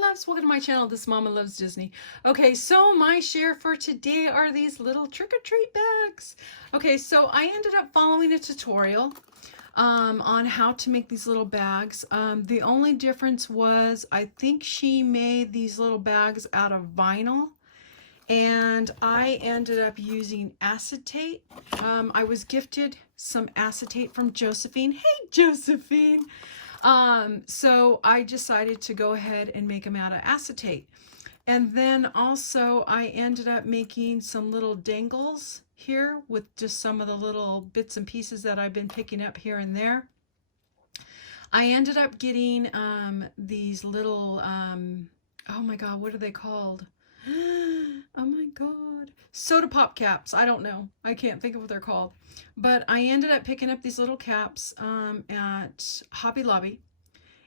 my loves, welcome to my channel. This Mama Loves Disney. Okay, so my share for today are these little trick-or-treat bags. Okay, so I ended up following a tutorial on how to make these little bags. The only difference was I think she made these little bags out of vinyl, and I ended up using acetate. I was gifted some acetate from Josephine. Hey, Josephine! So I decided to go ahead and make them out of acetate. And then also I ended up making some little dangles here with just some of the little bits and pieces that I've been picking up here and there. I ended up getting these little, oh my God, what are they called? Oh my God, soda pop caps. I don't know. I can't think of what they're called. But I ended up picking up these little caps at Hobby Lobby.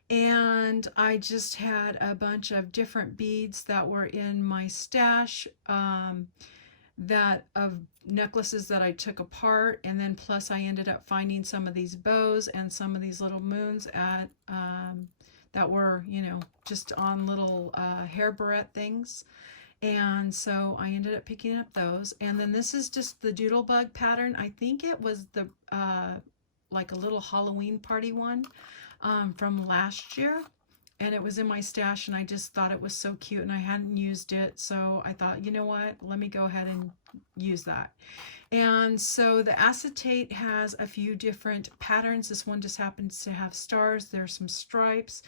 And I just had a bunch of different beads that were in my stash that of necklaces that I took apart. And then plus I ended up finding some of these bows and some of these little moons at that were, you know, just on little hair barrette things. And so I ended up picking up those. And then this is just the doodlebug pattern. I think it was the like a little Halloween party one from last year. And it was in my stash and I just thought it was so cute and I hadn't used it. So I thought, you know what, let me go ahead and use that. And so the acetate has a few different patterns. This one just happens to have stars. There's some stripes.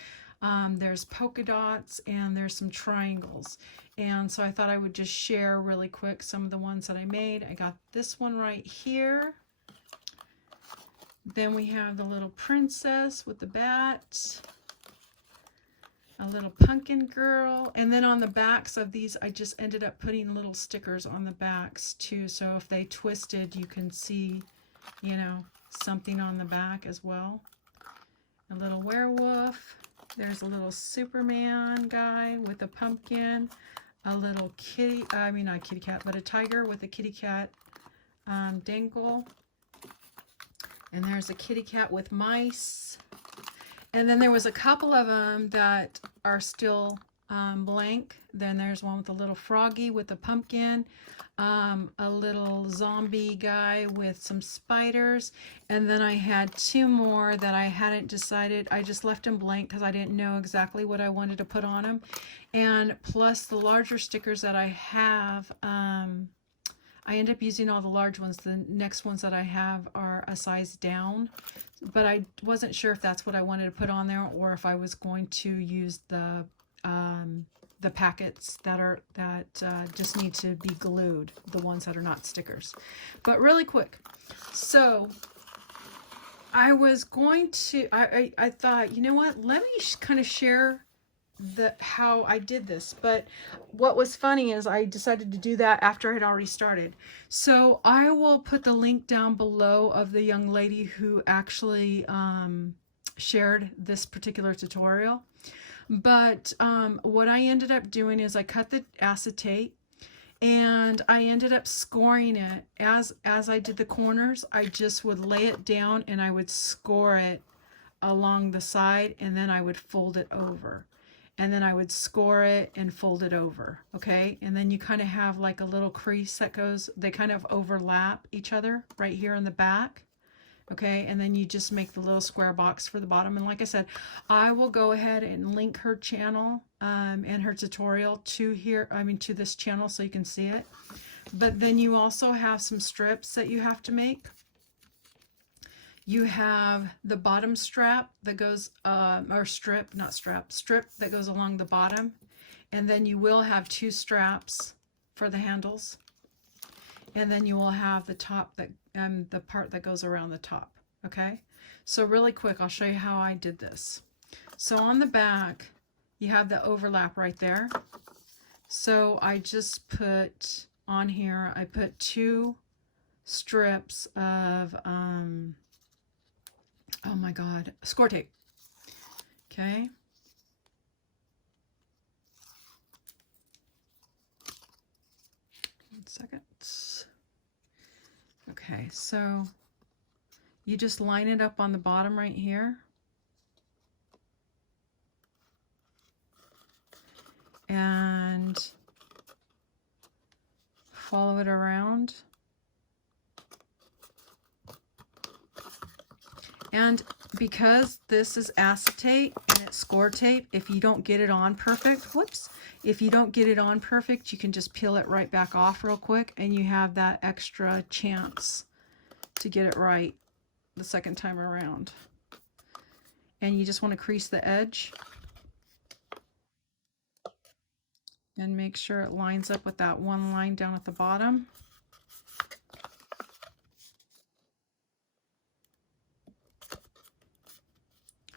There's polka dots and there's some triangles. And so I thought I would just share really quick some of the ones that I made. I got this one right here. Then we have the little princess with the bat, a little pumpkin girl, and then on the backs of these I just ended up putting little stickers on the backs too, so if they twisted you can see, you know, something on the back as well. A little werewolf. There's a little Superman guy with a pumpkin, a little kitty, I mean not kitty cat, but a tiger with a kitty cat dangle. And there's a kitty cat with mice. And then there was a couple of them that are still blank. Then there's one with a little froggy with a pumpkin, a little zombie guy with some spiders. And then I had two more that I hadn't decided. I just left them blank because I didn't know exactly what I wanted to put on them. And plus the larger stickers that I have, I end up using all the large ones. The next ones that I have are a size down, but I wasn't sure if that's what I wanted to put on there or if I was going to use the packets that just need to be glued, the ones that are not stickers. But really quick, so I was going to, I thought, you know what, let me kind of share how I did this. But what was funny is I decided to do that after I had already started. So I will put the link down below of the young lady who actually shared this particular tutorial. But what I ended up doing is I cut the acetate and I ended up scoring it. As I did the corners, I just would lay it down and I would score it along the side, and then I would fold it over. And then I would score it and fold it over, okay? And then you kind of have like a little crease that goes, they kind of overlap each other right here in the back, okay? And then you just make the little square box for the bottom. And like I said, I will go ahead and link her channel and her tutorial to here, to this channel so you can see it. But then you also have some strips that you have to make. You have the bottom strap that goes, or strip, not strap, strip that goes along the bottom. And then you will have two straps for the handles. And then you will have the top that, the part that goes around the top, okay? So really quick, I'll show you how I did this. So on the back, you have the overlap right there. So I just put on here, I put two strips of, oh my God, score tape. Okay. One second. Okay, so you just line it up on the bottom right here. and follow it around. And because this is acetate and it's score tape, if you don't get it on perfect, if you don't get it on perfect, you can just peel it right back off real quick, and you have that extra chance to get it right the second time around. And you just want to crease the edge and make sure it lines up with that one line down at the bottom.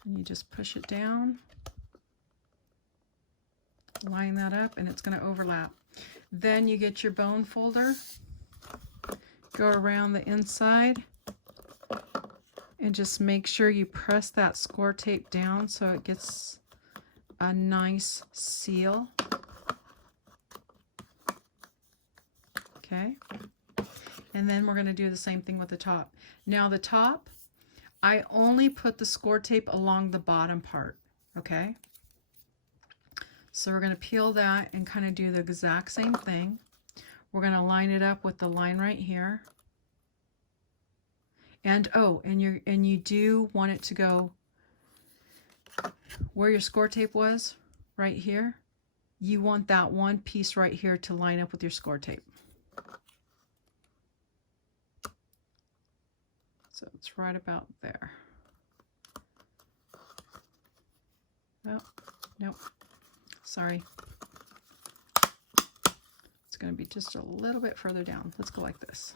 And you just push it down, line that up, and it's going to overlap. Then you get your bone folder, go around the inside, and just make sure you press that score tape down so it gets a nice seal. Okay, and then we're going to do the same thing with the top. Now the top, I only put the score tape along the bottom part, okay? So we're going to peel that and kind of do the exact same thing. We're going to line it up with the line right here. And and you do want it to go where your score tape was, right here. You want that one piece right here to line up with your score tape. So it's right about there. Oh, nope. Sorry. It's going to be just a little bit further down. Let's go like this.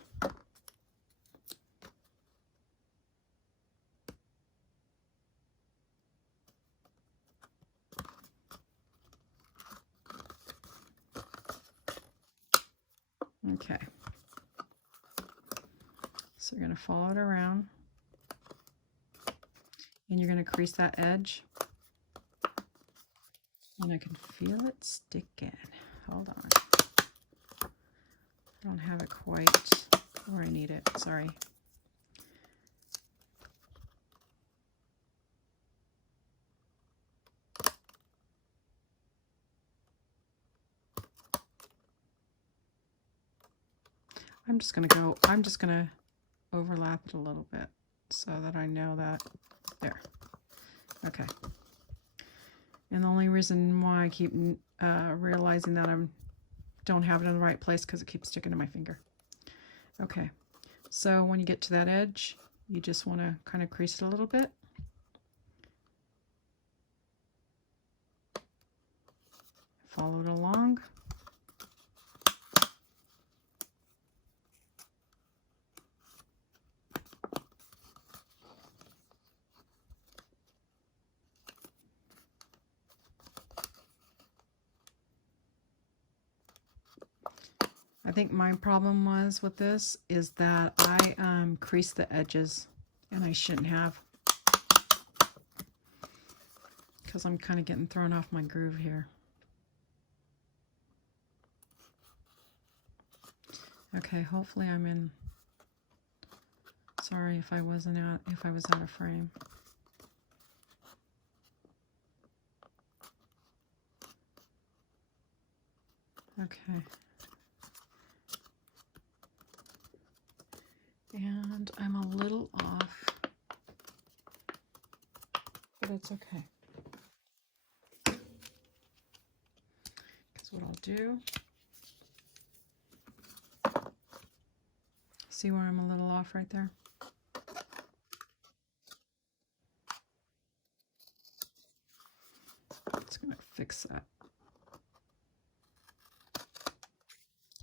Okay. So you're going to follow it around, and you're going to crease that edge, and I can feel it sticking. Hold on. I don't have it quite where I need it. Sorry. I'm just going to overlap it a little bit so that I know that there. Okay. And the only reason why I keep realizing that I don't have it in the right place because it keeps sticking to my finger. Okay. So when you get to that edge, you just want to kind of crease it a little bit. Follow it along. I think my problem was with this is that I creased the edges, and I shouldn't have, because I'm kind of getting thrown off my groove here. Okay, hopefully I'm in. Sorry if I was out of frame. Okay. And I'm a little off, but it's okay. Because what I'll do, see where I'm a little off right there? It's going to fix that.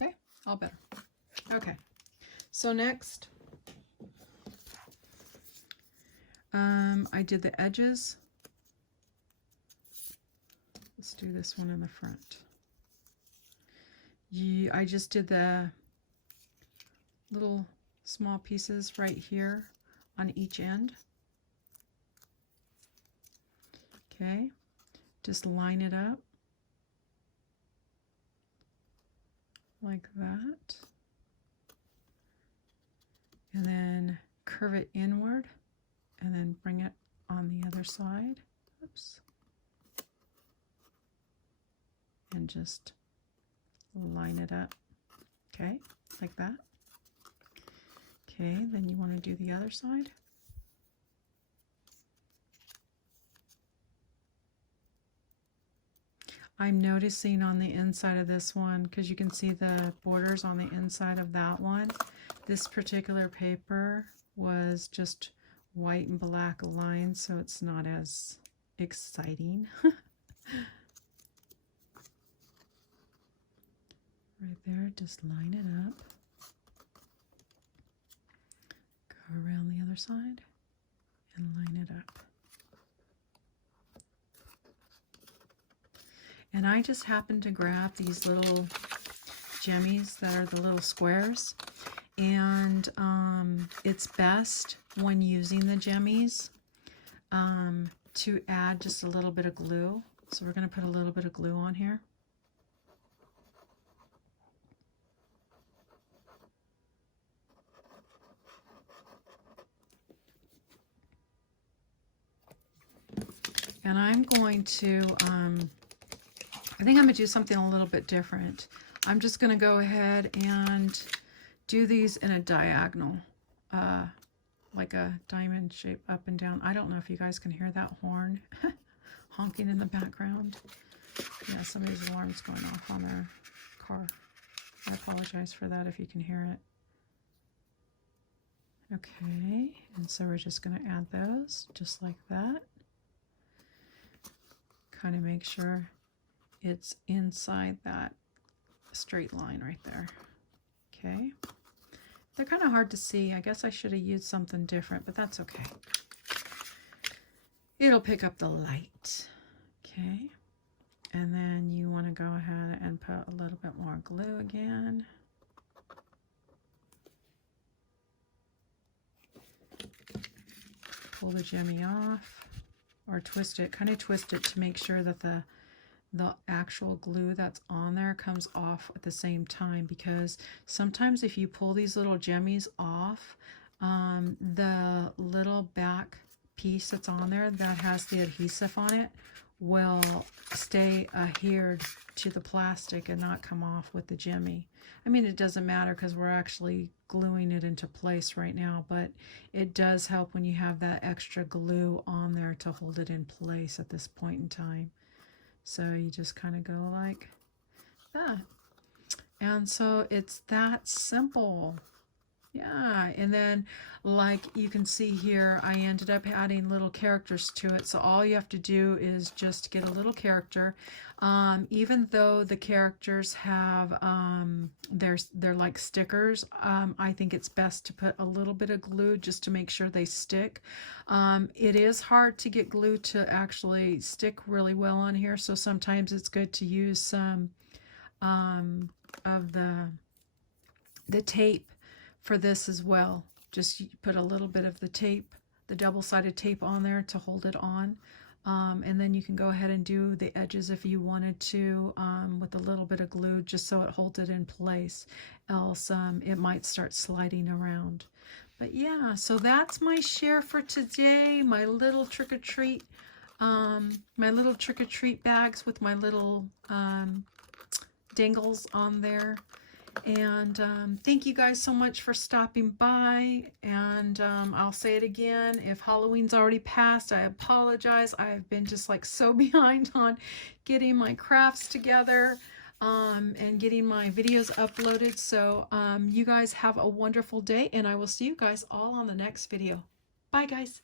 Okay, all better. Okay, so next, I did the edges. Let's do this one in the front. I just did the little small pieces right here on each end. Okay, just line it up like that, and then curve it inward, and then bring it on the other side. Oops. And and just line it up. Okay, like that. Okay, then you want to do the other side. I'm noticing on the inside of this one, because you can see the borders on the inside of that one, this particular paper was just white and black lines, so it's not as exciting. Right there, just line it up. Go around the other side and line it up. And I just happened to grab these little jimmies that are the little squares. And it's best when using the jimmies to add just a little bit of glue. So we're going to put a little bit of glue on here. And I'm going to, I think I'm going to do something a little bit different. I'm just going to go ahead and do these in a diagonal, like a diamond shape up and down. I don't know if you guys can hear that horn honking in the background. Yeah, somebody's alarm's going off on their car. I apologize for that if you can hear it. Okay, and so we're just going to add those just like that. Kind of make sure it's inside that straight line right there. Okay. They're kind of hard to see. I guess I should have used something different, but that's okay. It'll pick up the light. Okay. And then you want to go ahead and put a little bit more glue again. Pull the jimmy off or twist it, kind of twist it to make sure that the actual glue that's on there comes off at the same time, because sometimes if you pull these little jimmies off, the little back piece that's on there that has the adhesive on it will stay adhered to the plastic and not come off with the jimmy. I mean, it doesn't matter because we're actually gluing it into place right now, but it does help when you have that extra glue on there to hold it in place at this point in time. So you just kind of go like that. And so it's that simple. Yeah, and then like you can see here, I ended up adding little characters to it. So all you have to do is just get a little character. Even though the characters have, they're like stickers, I think it's best to put a little bit of glue just to make sure they stick. It is hard to get glue to actually stick really well on here, so sometimes it's good to use some of the tape for this as well. Just put a little bit of the tape, the double-sided tape on there to hold it on. And then you can go ahead and do the edges if you wanted to with a little bit of glue just so it holds it in place. Else it might start sliding around. But yeah, so that's my share for today. My little trick-or-treat bags with my little dangles on there. And thank you guys so much for stopping by. And I'll say it again, if Halloween's already passed, I apologize. I've been just like so behind on getting my crafts together and getting my videos uploaded. So you guys have a wonderful day, and I will see you guys all on the next video. Bye guys.